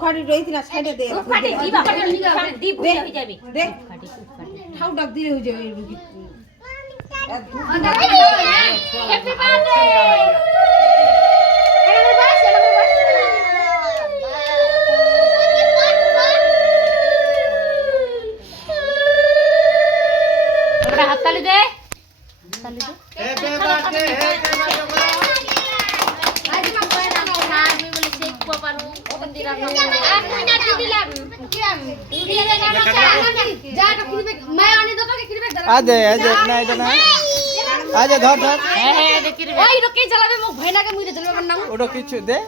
খাটি রইতি না সাইডে দে খাটি দি বাবা দি ভুলে হয়ে যাবে দে ঠাউ ডাক দিলে হয়ে যাবে রুগী হ্যাপি বার্থডে এবারে হাততালি দে তালি দে হ্যাপি বার্থডে আজ মা কই না না আমি বলে শেখ পাপারু মন্দিরা না আর তুই দিলাম কি আমি দিলে না যা তো কিনবে मैं आने दो के किनবে আজে না এটা না আজে ধর হ্যাঁ দেখি রে ওই রকে জ্বালাবে মুখ ভয়নাকে মুইরে জ্বালাবে না ওটা কিছু দে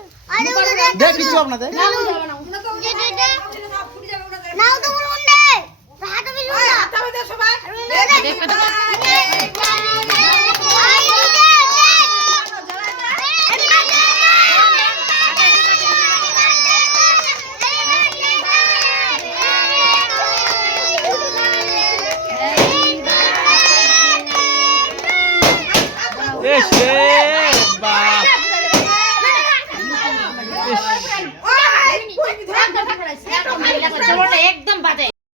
দে কিছু আপনাদের নাও তো বলুন দে হাতে বিলু না হাতে দে সবাই দেখবে তো বাহ एकदम बाजे